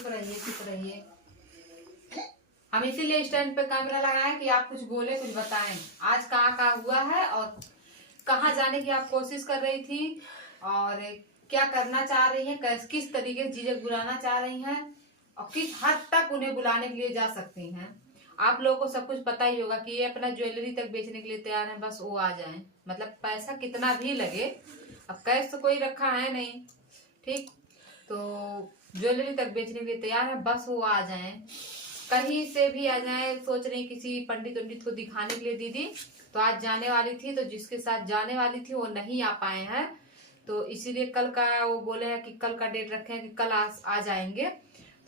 चुप रहिए चुप रहिए। हम इसीलिए स्टैंड पे कैमरा लगाए कि आप कुछ बोले, कुछ बताएं आज कहाँ कहाँ हुआ है और कहाँ जाने की आप कोशिश कर रही थी और क्या करना चाह रही हैं, किस तरीके से झिझक बुलाना चाह रही हैं और किस हद तक उन्हें बुलाने के लिए जा सकती हैं। आप लोगों को सब कुछ पता ही होगा कि ये अपना ज्वेलरी तक बेचने के लिए तैयार है, बस वो आ जाएं। मतलब पैसा कितना भी लगे, अब कैश तो कोई रखा है नहीं, ठीक, तो ज्वेलरी तक बेचने के लिए तैयार है, बस वो आ जाएं, कहीं से भी आ जाए। सोच रही किसी पंडित उंडित को दिखाने के लिए दीदी तो आज जाने वाली थी, तो जिसके साथ जाने वाली थी वो नहीं आ पाए हैं, तो इसीलिए कल का वो बोले हैं कि कल का डेट रखे हैं कि कल आ जाएंगे।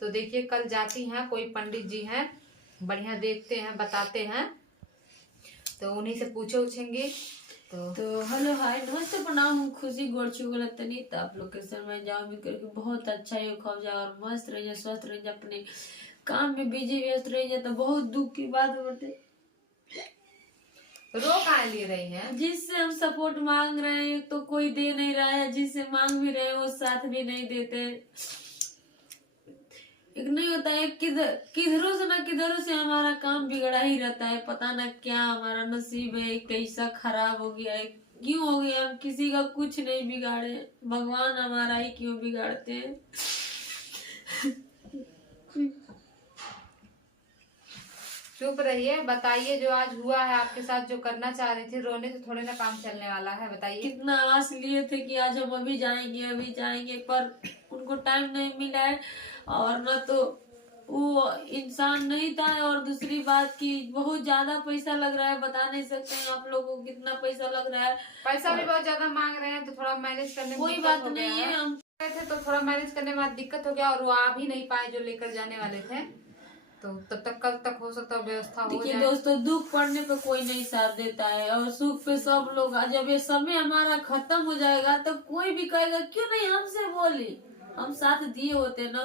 तो देखिए कल जाती हैं, कोई पंडित जी हैं बढ़िया, देखते हैं बताते हैं, तो उन्हीं से पूछेंगे। तो हेलो हाय नमस्ते प्रणाम, हूँ खुशी गोड़ चुगल तनी। तो आप लोग के समय जाओ भी करके बहुत अच्छा ही खब जाओ और मस्त रहिए, स्वस्थ रहिए, अपने काम में बिजी व्यस्त रहिए। तो बहुत दुख की बात होती, रो कहाँ ले रही हैं? जिससे हम सपोर्ट मांग रहे हैं तो कोई दे नहीं रहा है, जिससे मांग भी रहे हैं वो साथ भी नहीं देते। एक नहीं होता है, किधरों से ना किधरों से हमारा काम बिगड़ा ही रहता है। पता ना क्या हमारा नसीब है, कैसा खराब हो गया है, क्यों हो गया। हम किसी का कुछ नहीं बिगाड़े, भगवान हमारा ही क्यों बिगाड़ते हैं। चुप रहिए, बताइए जो आज हुआ है आपके साथ, जो करना चाह रही थी। रोने से थोड़े ना काम चलने वाला है, बताइए। कितना आस लिए थे कि आज हम अभी जाएंगे, पर उनको टाइम नहीं मिला है और न तो वो इंसान नहीं था, और दूसरी बात की बहुत ज्यादा पैसा लग रहा है, बता नहीं सकते हैं आप लोगों को कितना पैसा लग रहा है। पैसा भी बहुत ज्यादा मांग रहे हैं, तो थोड़ा मैनेज करने में कोई बात नहीं है, हम थे तो थोड़ा मैनेज करने में दिक्कत हो गया और वो आ भी नहीं पाए जो लेकर जाने वाले थे, तो तब तक कल तक हो सकता है व्यवस्था हो जाए। देखिए दोस्तों, दुख पड़ने पे कोई नहीं साथ देता है और सुख पे सब लोग। जब ये समय हमारा खत्म हो जाएगा तब कोई भी कहेगा क्यों नहीं हमसे बोली, हम साथ दिए होते ना।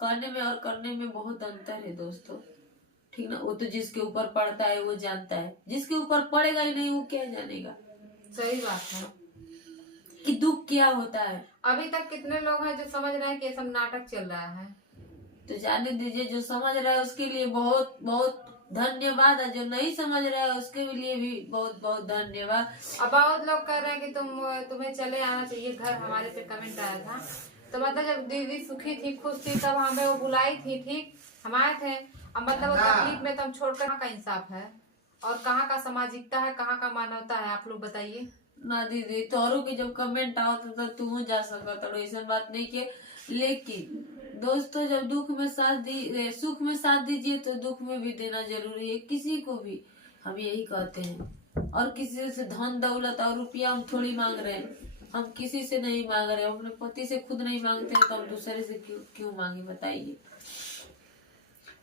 करने में और करने में बहुत अंतर है दोस्तों, ठीक ना। वो तो जिसके ऊपर पड़ता है वो जानता है, जिसके ऊपर पड़ेगा ही नहीं वो क्या जानेगा। सही बात है कि दुख क्या होता है। अभी तक कितने लोग हैं जो समझ रहे हैं कि ये सब नाटक चल रहा है, तो जाने दीजिए, जो समझ रहा है उसके लिए बहुत बहुत धन्यवाद, है जो नहीं समझ रहा है उसके लिए भी बहुत बहुत धन्यवाद। अब बहुत लोग कह रहे हैं कि तुम्हें चले आना चाहिए घर, हमारे पे कमेंट आया था। तो मतलब जब दीदी सुखी थी, खुश थी, तब हमें वो बुलाई थी, ठीक, हम आए थे। अब मतलब तकलीफ में तुम छोड़कर कहाँ का इंसाफ है और कहाँ का सामाजिकता है, कहाँ का मानवता है, आप लोग बताइए ना दीदी, तोहरों की जब कमेंट आओ तो तू जा सकता, ऐसा बात नहीं के। लेकिन दोस्तों, जब दुख में साथ सुख में साथ दीजिए तो दुख में भी देना जरूरी है, किसी को भी। हम यही कहते हैं, और किसी से धन दौलत और रुपया हम थोड़ी मांग रहे हैं, हम किसी से नहीं मांग रहे हैं, अपने पति से खुद नहीं मांगते हैं तो हम दूसरे से क्यों मांगे, बताइए।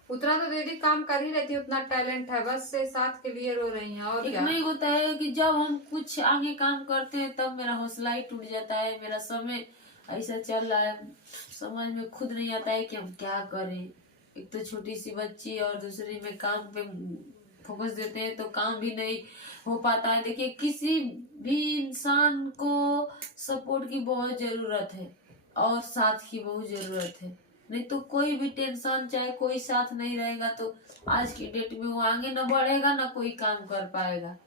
उतना तो दीदी काम कर ही रहती है, उतना टैलेंट है, बस से साथ के लिए रो रही हैं और क्या। नहीं होता है कि जब हम कुछ आगे काम करते हैं तब मेरा हौसला ही टूट जाता है। मेरा समय ऐसा चल रहा है, समझ में खुद नहीं आता है कि हम क्या करें। एक तो छोटी सी बच्ची और दूसरी में काम पे फोकस देते हैं तो काम भी नहीं हो पाता है। देखिए, किसी भी इंसान को सपोर्ट की बहुत जरूरत है और साथ की बहुत जरूरत है, नहीं तो कोई भी टेंशन, चाहे कोई साथ नहीं रहेगा तो आज की डेट में वो आगे ना बढ़ेगा ना कोई काम कर पाएगा।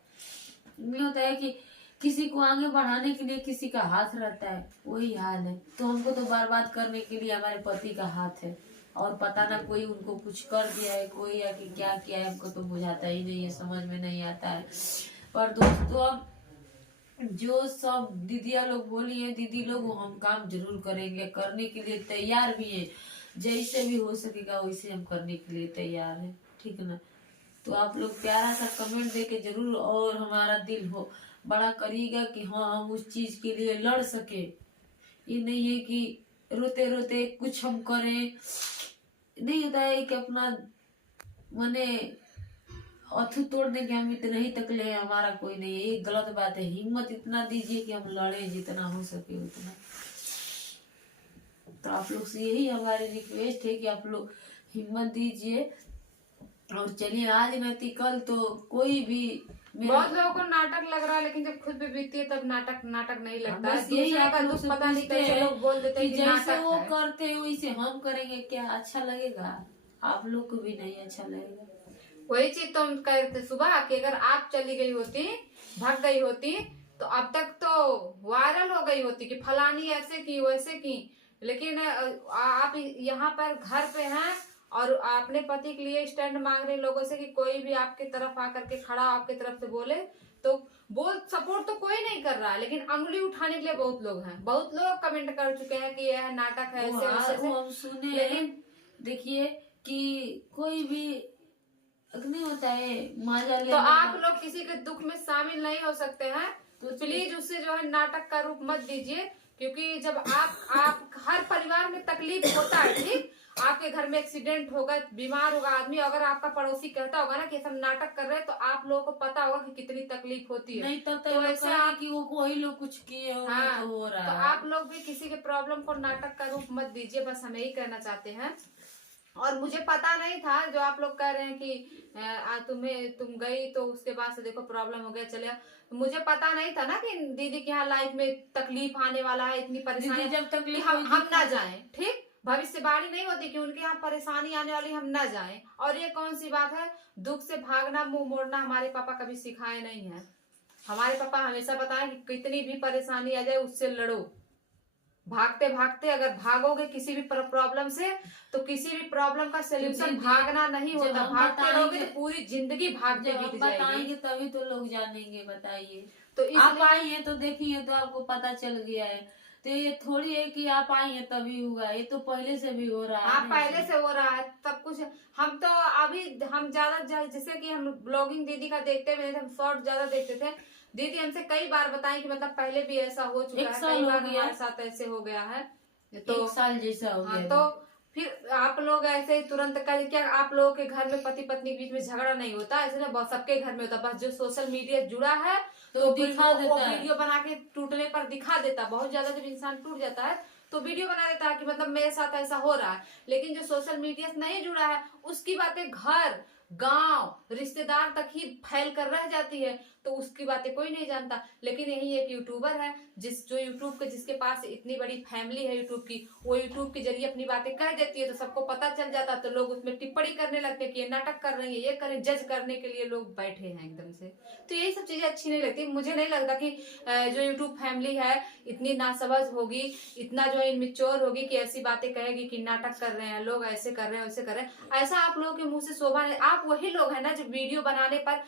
नहीं होता है कि किसी को आगे बढ़ाने के लिए किसी का हाथ रहता है, वही हाल है। तो हमको तो बर्बाद करने के लिए हमारे पति का हाथ है, और पता ना कोई उनको कुछ कर दिया है, कोई या कि क्या किया है, हमको तो बुझाता ही नहीं है, समझ में नहीं आता है। पर दोस्तों, अब जो सब दीदिया लोग बोली है, दीदी लोग, वो हम काम जरूर करेंगे, करने के लिए तैयार भी है, जैसे भी हो सकेगा वैसे हम करने के लिए तैयार है, ठीक ना। तो आप लोग प्यारा सा कमेंट दे के जरूर और हमारा दिल हो बड़ा करिएगा कि हाँ, हम उस चीज के लिए लड़ सके। ये नहीं है कि रोते रोते कुछ हम करें, नहीं होता है कि अपना मने अथू तोड़ दे कि हम इतना ही तक ले, हमारा कोई नहीं है, ये गलत बात है। हिम्मत इतना दीजिए कि हम लड़े जितना हो सके उतना। तो आप लोग से यही हमारी रिक्वेस्ट है कि आप लोग हिम्मत दीजिए। और चलिए, आज नहीं कल तो कोई भी बहुत लोगों को नाटक लग रहा है, लेकिन जब खुद पे बीतती है तब नाटक नहीं लगता है। बस यही दूसरे आप का लोग दुख से पता नहीं पूछते कैसे हैं लोग बोल देते हैं कि कि जैसे नाटक वो है। करते हैं वैसे हम करेंगे, क्या अच्छा लगेगा? आप लोग को भी नहीं अच्छा लगेगा। वही चीज तो हम कह रहे थे सुबह कि अगर आप चली गई होती, भाग गई होती, तो अब तक तो वायरल हो गई होती कि फलानी ऐसे की वैसे की। लेकिन आप यहाँ पर घर पे हैं और अपने पति के लिए स्टैंड मांग रहे लोगों से कि कोई भी आपके तरफ आकर के खड़ा आपके तरफ से बोले, तो सपोर्ट तो कोई नहीं कर रहा है, लेकिन अंगुली उठाने के लिए बहुत लोग हैं। बहुत लोग कमेंट कर चुके हैं कि यह नाटक है, ऐसे वैसे वो हम सुने। लेकिन देखिए कि कोई भी नहीं होता है मजा तो लेना। आप लोग किसी के दुख में शामिल नहीं हो सकते हैं, तो प्लीज उससे जो है नाटक का रूप मत दीजिए। क्योंकि जब आप हर परिवार में तकलीफ होता है, ठीक, आपके घर में एक्सीडेंट होगा, बीमार होगा आदमी, अगर आपका पड़ोसी कहता होगा ना कि सब नाटक कर रहे हैं, तो आप लोगों को पता होगा कि कितनी तकलीफ होती है। नहीं तब तो ऐसे आप कि वो कोई लोग कुछ किए होंगे हाँ, तो हो तो रहा है। आप लोग भी किसी के प्रॉब्लम को नाटक का रूप मत दीजिए, बस हम यही कहना चाहते हैं। और मुझे पता नहीं था जो आप लोग कह रहे हैं कि तुम गई तो उसके बाद से देखो प्रॉब्लम हो गया चले। मुझे पता नहीं था ना कि दीदी के यहाँ लाइफ में तकलीफ आने वाला है, इतनी परेशानी, जब तकलीफ हम ना जाएं, ठीक, भविष्यवाणी नहीं होती कि उनके यहाँ परेशानी आने वाली, हम ना जाएं। और ये कौन सी बात है, दुख से भागना मुंह मोड़ना हमारे पापा कभी सिखाए नहीं है। हमारे पापा हमेशा बताए कि कितनी भी परेशानी आ जाए उससे लड़ो। भागते भागते अगर भागोगे किसी भी प्रॉब्लम से, तो किसी भी प्रॉब्लम का सोल्यूशन भागना नहीं होता। भागते रहोगे तो पूरी जिंदगी भागते बीत जाएगी। बताएंगे तभी तो लोग जानेंगे। बताइए, तो आप आई हैं तो देखिए तो आपको पता चल गया है। तो ये थोड़ी है कि आप आई हैं तभी हुआ, ये तो पहले से भी हो रहा है। हाँ, पहले से हो रहा है सब कुछ। हम तो अभी हम ज्यादा जैसे कि हम ब्लॉगिंग दीदी का देखते हुए, हम शॉर्ट ज्यादा देखते थे। दीदी हमसे कई बार बताई कि मतलब पहले भी ऐसा हो चुका है, कई बार हमारे साथ ऐसे हो गया है। तो 1 साल जैसा हो गया। तो फिर आप लोग ऐसे ही तुरंत कर, क्या आप लोगों के घर में पति पत्नी के बीच में झगड़ा नहीं होता? ऐसे ना सबके घर में होता, बस जो सोशल मीडिया जुड़ा है तो दिखा देता है, वीडियो बना के टूटने पर दिखा देता। बहुत ज्यादा जब इंसान टूट जाता है तो वीडियो बना देता है कि मतलब मेरे साथ ऐसा हो रहा है। लेकिन जो सोशल मीडिया से नहीं जुड़ा है उसकी बातें घर गांव रिश्तेदार तक ही फैल कर रह जाती है, तो उसकी बातें कोई नहीं जानता। लेकिन यही एक यूट्यूबर है जो यूट्यूब के जिसके पास इतनी बड़ी फैमिली है यूट्यूब की, वो यूट्यूब के जरिए अपनी बातें कह देती है, तो सबको पता चल जाता है। तो लोग उसमें टिप्पणी करने लगते हैं कि ये नाटक कर रही है, ये करें, जज करने के लिए लोग बैठे हैं एकदम से। तो यही सब चीजें अच्छी नहीं लगती। मुझे नहीं लगता कि जो यूट्यूब फैमिली है इतनी नासमझ होगी, इतना जो इनमेच्योर होगी कि ऐसी बातें कहेगी कि नाटक कर रहे हैं लोग, ऐसे कर रहे हैं वैसे कर रहे हैं। ऐसा आप लोगों के मुंह से शोभा नहीं। आप वही लोग हैं ना जो वीडियो बनाने पर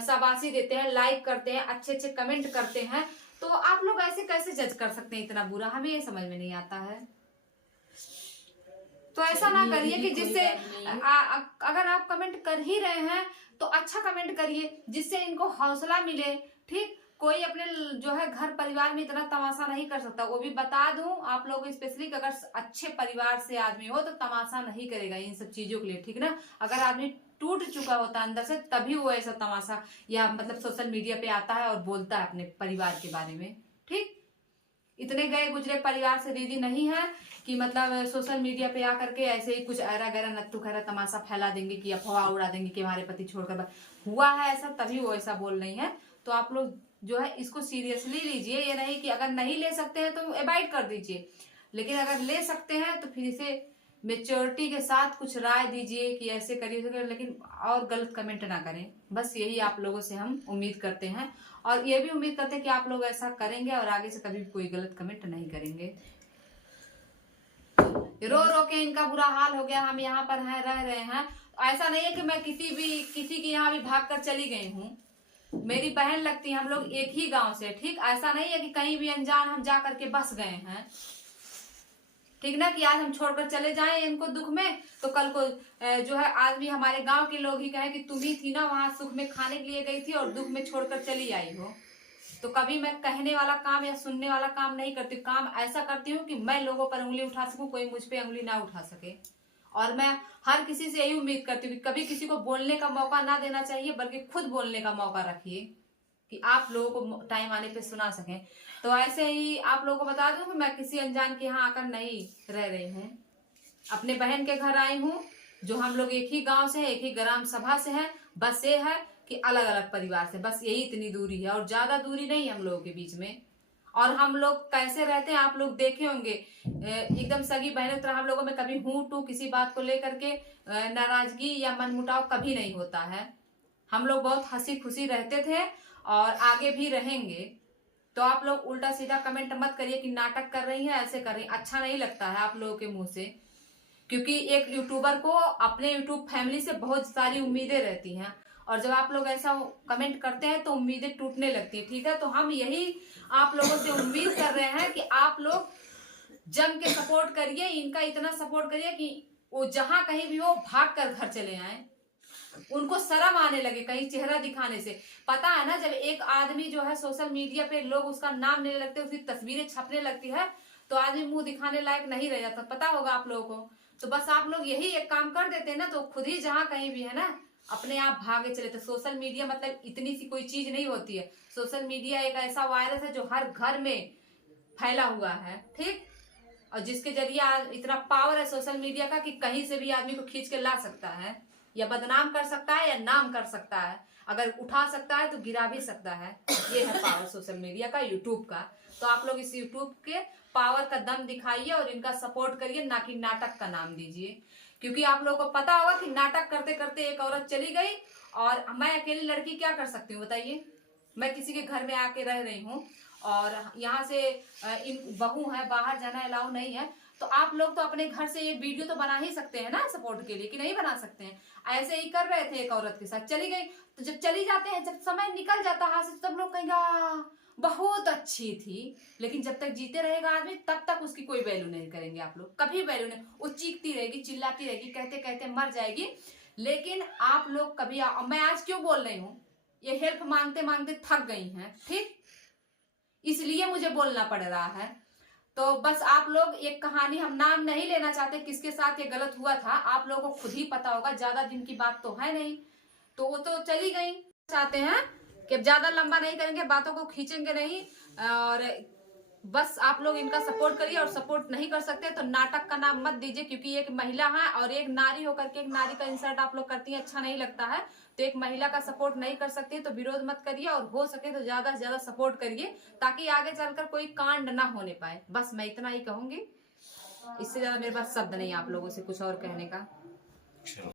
शाबाशी देते हैं, लाइक करते हैं, अच्छे अच्छे कमेंट करते हैं। तो आप लोग ऐसे कैसे जज कर सकते हैं इतना बुरा? हमें ये समझ में नहीं आता है। तो ऐसा ना करिए कि जिससे अगर आप कमेंट कर ही रहे हैं तो अच्छा कमेंट करिए जिससे इनको हौसला मिले, ठीक। कोई अपने जो है घर परिवार में इतना तमाशा नहीं कर सकता। वो भी बता दूं आप लोग स्पेशली कि अगर अच्छे परिवार से आदमी हो तो तमाशा नहीं करेगा इन सब चीजों के लिए, ठीक ना। अगर आदमी टूट चुका होता है अंदर से तभी वो ऐसा तमाशा या मतलब सोशल मीडिया पे आता है और बोलता है अपने परिवार के बारे में, ठीक। इतने गए गुजरे परिवार से दीदी नहीं है कि मतलब सोशल मीडिया पे आकर के ऐसे ही कुछ ऐरा गैरा नत्थु खैरा तमाशा फैला देंगे कि अफवाह उड़ा देंगे कि हमारे पति छोड़कर हुआ है ऐसा, तभी वो ऐसा बोल रही है। तो आप लोग जो है इसको सीरियसली लीजिए। ये नहीं कि अगर नहीं ले सकते हैं तो अवॉइड कर दीजिए, लेकिन अगर ले सकते हैं तो फिर इसे मेच्योरिटी के साथ कुछ राय दीजिए कि ऐसे करिए, लेकिन और गलत कमेंट ना करें। बस यही आप लोगों से हम उम्मीद करते हैं, और ये भी उम्मीद करते हैं कि आप लोग ऐसा करेंगे और आगे से कभी कोई गलत कमेंट नहीं करेंगे। रो रो के इनका बुरा हाल हो गया, हम यहाँ पर हैं, रह रहे हैं। ऐसा नहीं है कि मैं किसी के यहाँ भी भाग कर चली गई हूँ। मेरी बहन लगती है, हम लोग एक ही गांव से, ठीक। ऐसा नहीं है कि कहीं भी अनजान हम जा करके बस गए हैं, ठीक ना, कि आज हम छोड़कर चले जाएं इनको दुख में तो कल को जो है आदमी हमारे गांव के लोग ही कहे कि तुम ही थी ना वहां सुख में खाने के लिए गई थी और दुख में छोड़कर चली आई हो। तो कभी मैं कहने वाला काम या सुनने वाला काम नहीं करती। काम ऐसा करती हूँ कि मैं लोगों पर उंगली उठा सकूं, कोई मुझ पे उंगली ना उठा सके। और मैं हर किसी से यही उम्मीद करती हूँ कि कभी किसी को बोलने का मौका ना देना चाहिए, बल्कि खुद बोलने का मौका रखिए कि आप लोगों को टाइम आने पे सुना सकें। तो ऐसे ही आप लोगों को बता दूं कि मैं किसी अनजान के यहाँ आकर नहीं रह रही हूँ, अपने बहन के घर आई हूँ, जो हम लोग एक ही गांव से है, एक ही ग्राम सभा से है। बस ये है कि अलग अलग परिवार से, बस यही इतनी दूरी है और ज्यादा दूरी नहीं हम लोगों के बीच में। और हम लोग कैसे रहते हैं आप लोग देखे होंगे, एकदम सगी बहनों की तरह हम लोगों में कभी हूं टू किसी बात को लेकर के नाराजगी या मनमुटाव कभी नहीं होता है। हम लोग बहुत हंसी खुशी रहते थे और आगे भी रहेंगे। तो आप लोग उल्टा सीधा कमेंट मत करिए कि नाटक कर रही है, ऐसे कर रही है, अच्छा नहीं लगता है आप लोगों के मुंह से। क्योंकि एक यूट्यूबर को अपने यूट्यूब फैमिली से बहुत सारी उम्मीदें रहती हैं और जब आप लोग ऐसा कमेंट करते हैं तो उम्मीदें टूटने लगती है। ठीक है, तो हम यही आप लोगों से उम्मीद कर रहे हैं कि आप लोग जम के सपोर्ट करिए, इनका इतना सपोर्ट करिए कि वो जहां कहीं भी हो भाग कर घर चले आए, उनको शर्म आने लगे कहीं चेहरा दिखाने से। पता है ना, जब एक आदमी जो है सोशल मीडिया पे लोग उसका नाम लेने लगते, उसकी तस्वीरें छपने लगती है तो आदमी मुंह दिखाने लायक नहीं रह जाता, पता होगा आप लोगों को। तो बस आप लोग यही एक काम कर देते हैं ना तो खुद ही जहां कहीं भी है ना अपने आप भागे चले। तो सोशल मीडिया मतलब इतनी सी कोई चीज नहीं होती है। सोशल मीडिया एक ऐसा वायरस है जो हर घर में फैला हुआ है, ठीक, और जिसके जरिए इतना पावर है सोशल मीडिया का कि कहीं से भी आदमी को खींच के ला सकता है, या बदनाम कर सकता है या नाम कर सकता है, अगर उठा सकता है तो गिरा भी सकता है। ये है पावर सोशल मीडिया का, यूट्यूब का। तो आप लोग इस यूट्यूब के पावर का दम दिखाइए और इनका सपोर्ट करिए, ना कि नाटक का नाम दीजिए। क्योंकि आप लोगों को पता होगा कि नाटक करते करते एक औरत चली गई और मैं अकेली लड़की क्या कर सकती हूँ बताइए। मैं किसी के घर में आके रह रही हूँ और यहाँ से इन बहू है, बाहर जाना अलाउ नहीं है, तो आप लोग तो अपने घर से ये वीडियो तो बना ही सकते हैं ना सपोर्ट के लिए, कि नहीं बना सकते हैं। ऐसे ही कर रहे थे, एक औरत के साथ चली गई, तो जब चली जाते हैं, जब समय निकल जाता हाथ से, तब लोग कहेंगे बहुत अच्छी थी, लेकिन जब तक जीते रहेगा आदमी तब तक उसकी कोई वैल्यू नहीं करेंगे आप लोग, कभी वैल्यू नहीं। वो चीखती रहेगी, चिल्लाती रहेगी, कहते कहते मर जाएगी, लेकिन आप लोग कभी मैं आज क्यों बोल रही हूँ, ये हेल्प मांगते मांगते थक गई हैं, ठीक, इसलिए मुझे बोलना पड़ रहा है। तो बस आप लोग एक कहानी, हम नाम नहीं लेना चाहते किसके साथ ये गलत हुआ था, आप लोगों को खुद ही पता होगा, ज्यादा दिन की बात तो है नहीं, तो वो तो चली गई। चाहते हैं कि अब ज्यादा लंबा नहीं करेंगे, बातों को खींचेंगे नहीं, और बस आप लोग इनका सपोर्ट करिए। और सपोर्ट नहीं कर सकते तो नाटक का नाम मत दीजिए, क्योंकि एक महिला है और एक नारी होकर के एक नारी का इंसल्ट आप लोग करती हैं, अच्छा नहीं लगता है। तो एक महिला का सपोर्ट नहीं कर सकते तो विरोध मत करिए, और हो सके तो ज्यादा से ज्यादा सपोर्ट करिए, ताकि आगे चलकर कोई कांड ना होने पाए। बस मैं इतना ही कहूंगी, इससे ज्यादा मेरे पास शब्द नहीं आप लोगों से कुछ और कहने का।